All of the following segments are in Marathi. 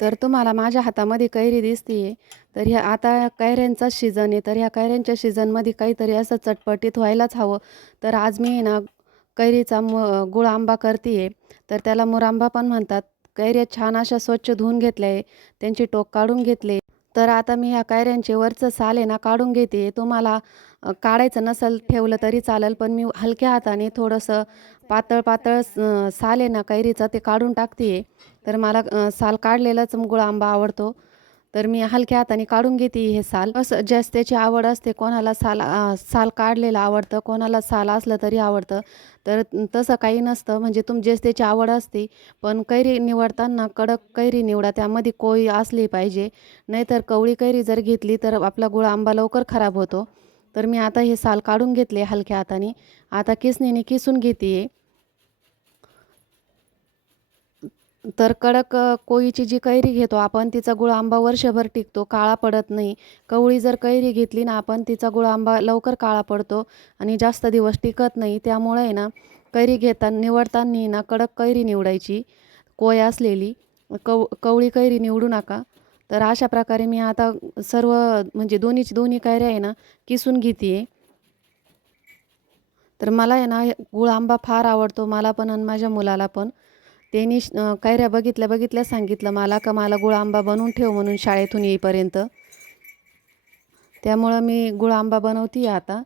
तर तुम्हाला माझ्या हातामध्ये कैरी दिसतीये. तर ह्या आता कैऱ्यांचाच सीझन आहे. तर ह्या कैऱ्यांच्या सीझनमध्ये काहीतरी असं चटपटीत व्हायलाच हवं. तर आज मी आहे ना कैरीचा मु गुळ आंबा करते आहे तर त्याला मुरांबा पण म्हणतात. कैऱ्या छान अशा स्वच्छ धुवून घेतल्या आहे त्यांची टोक काढून घेतले तर आता मी ह्या कैऱ्यांचे वरचं साल आहे ना काढून घेते. तुम्हाला काढायचं नसेल ठेवलं तरी चालेल पण मी हलक्या हाताने थोडंसं पातळ पातळ साल आहे ना कैरीचा ते काढून टाकते. तर मला साल काढलेलाच गुळ आंबा आवडतो. तर मी हलक्या हाताने काढून घेते हे साल. असं ज्यास त्याची आवड असते कोणाला साल साल काढलेलं आवडतं कोणाला साल असलं तरी आवडतं. तर तसं काही नसतं. म्हणजे तुम ज्यास त्याची आवड असते पण कैरी निवडताना कडक कैरी निवडा. त्यामध्ये कोळी असली पाहिजे. नाहीतर कवळी कैरी जर घेतली तर आपला गुळ आंबा लवकर खराब होतो. तर मी आता हे साल काढून घेतले हलक्या हाताने. आता किसणीने किसून घेते. तर कडक कोळीची जी कैरी घेतो आपण तिचा गुळ आंबा वर्षभर टिकतो काळा पडत नाही. कवळी जर कैरी घेतली ना आपण तिचा गुळ आंबा लवकर काळा पडतो आणि जास्त दिवस टिकत नाही. त्यामुळे आहे ना कैरी घेताना निवडताना ना कडक कैरी निवडायची कोय असलेली कव कवळी कैरी निवडू नका. तर अशा प्रकारे मी आता सर्व म्हणजे दोन्हीची दोन्ही कैऱ्या आहे ना किसून घेते आहे तर मला आहे ना गुळ आंबा फार आवडतो मला पण आणि माझ्या मुलाला पण. त्यांनी श- कैऱ्या बघितल्या बघितल्या सांगितलं मला का मला गुळ आंबा बनवून ठेव म्हणून शाळेतून येईपर्यंत. त्यामुळं मी गुळ आंबा बनवते आता.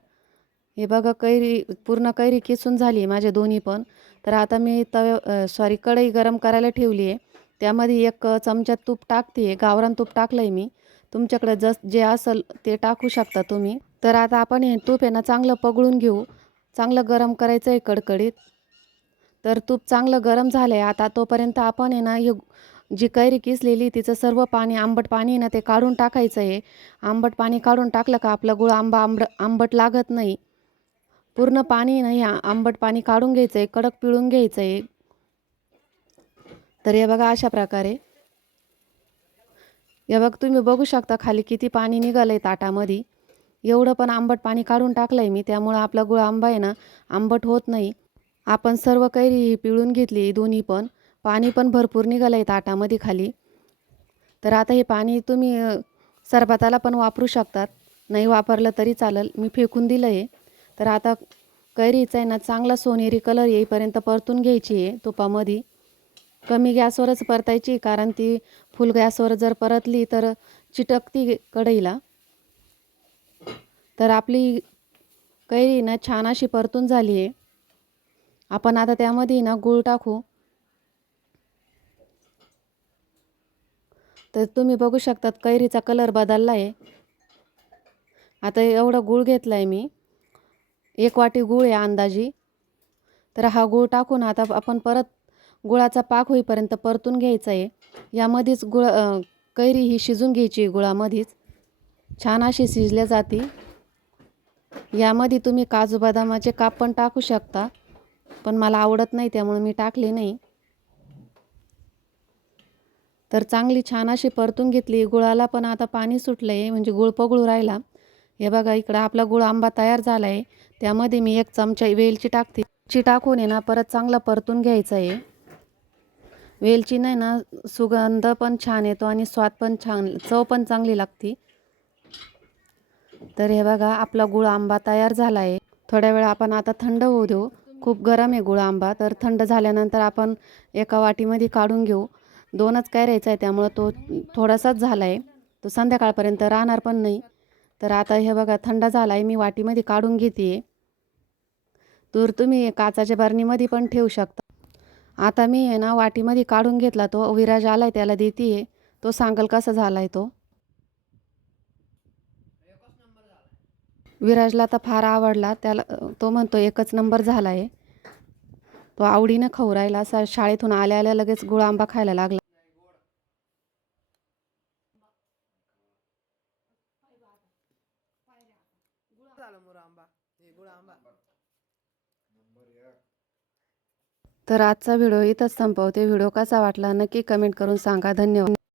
हे बघा कैरी पूर्ण कैरी किसून झाली आहे माझ्या दोन्ही पण. तर आता मी तव्या सॉरी कढई गरम करायला ठेवली आहे त्यामध्ये एक चमचा तूप टाकते आहे गावरान तूप टाकलं आहे मी. तुमच्याकडे जस जे असेल ते टाकू शकता तुम्ही. तर आता आपण हे तूप आहे ना चांगलं पगळून घेऊ. चांगलं गरम करायचं आहे कडकडीत. तर तूप चांगलं गरम झालं आहे आता तोपर्यंत आपण आहे ना हे जी कैरी किसलेली तिचं सर्व पाणी आंबट पाणी आहे ना ते काढून टाकायचं आहे. आंबट पाणी काढून टाकलं का आपला गुळ आंबा आंब आंबट लागत नाही. पूर्ण पाणी नाही आंबट पाणी काढून घ्यायचं आहे कडक पिळून घ्यायचं आहे. तर हे बघा अशा प्रकारे. हे बघ तुम्ही बघू शकता खाली किती पाणी निघालं आहे ताटामध्ये. एवढं पण आंबट पाणी काढून टाकलं आहे मी त्यामुळं आपला गुळ आंबा आहे ना आंबट होत नाही. आपण सर्व कैरी ही पिळून घेतली दोन्ही पण. पाणी पण भरपूर निघालं आहे ताटामध्ये खाली. तर आता हे पाणी तुम्ही सरबताला पण वापरू शकतात. नाही वापरलं तरी चालेल. मी फेकून दिलं आहे तर आता कैरीचा आहे ना चांगला सोनेरी कलर येईपर्यंत परतून घ्यायची आहे तुपामध्ये. कमी गॅसवरच परतायची कारण ती फुल गॅसवर जर परतली तर चिटकती कढईला. तर आपली कैरी ना छान अशी परतून झाली आहे. आपण आता त्यामध्ये ना गूळ टाकू. तर तुम्ही बघू शकतात कैरीचा कलर बदलला आहे आता एवढं गूळ घेतला आहे मी. एक वाटी गूळ आहे अंदाजी. तर हा गूळ टाकून आता आपण परत गुळाचा पाक होईपर्यंत परतून घ्यायचा आहे. यामध्येच गुळ कैरी ही शिजून घ्यायची गुळामध्येच. छान अशी शिजल्या जाते. यामध्ये तुम्ही काजू बदामाचे काप पण टाकू शकता. पण मला आवडत नाही त्यामुळे मी टाकले नाही. तर चांगली छान अशी परतून घेतली. गुळाला पण आता पाणी सुटलं आहे म्हणजे गुळ पगळू राहिला. हे बघा इकडं आपला गुळ आंबा तयार झाला आहे त्यामध्ये मी एक चमचा वेलची टाकते. ची टाकून आहे ना परत चांगला परतून घ्यायचं आहे. वेलची नाही ना सुगंध पण छान येतो आणि स्वाद पण छान चव पण चांगली लागते. तर हे बघा आपला गुळ आंबा तयार झाला आहे थोड्या वेळा आपण आता थंड होऊ देऊ. खूप गरम आहे गुळ आंबा तर थंड झाल्यानंतर आपण एका वाटीमध्ये काढून घेऊ. दोनच काय राहायचं आहे त्यामुळं तो थोडासाच झाला आहे तो संध्याकाळपर्यंत राहणार पण नाही. तर आता हे बघा थंड झाला आहे मी वाटीमध्ये काढून घेते आहे तर तुम्ही काचाच्या बरणीमध्ये पण ठेवू शकता. आता मी आहे ना वाटीमध्ये काढून घेतला तो विराज आला आहे त्याला देते आहे तो सांगल कसा झाला आहे तो. विराजला तर फार आवडला त्याला तो म्हणतो एकच नंबर झाला आहे तो आवडीनं खाऊ राहिला असा शाळेतून आल्या आल्या लगेच गुळ आंबा खायला लागला. तर आजचा व्हिडिओ इथंच संपवते. व्हिडिओ कसा वाटला नक्की कमेंट करून सांगा. धन्यवाद.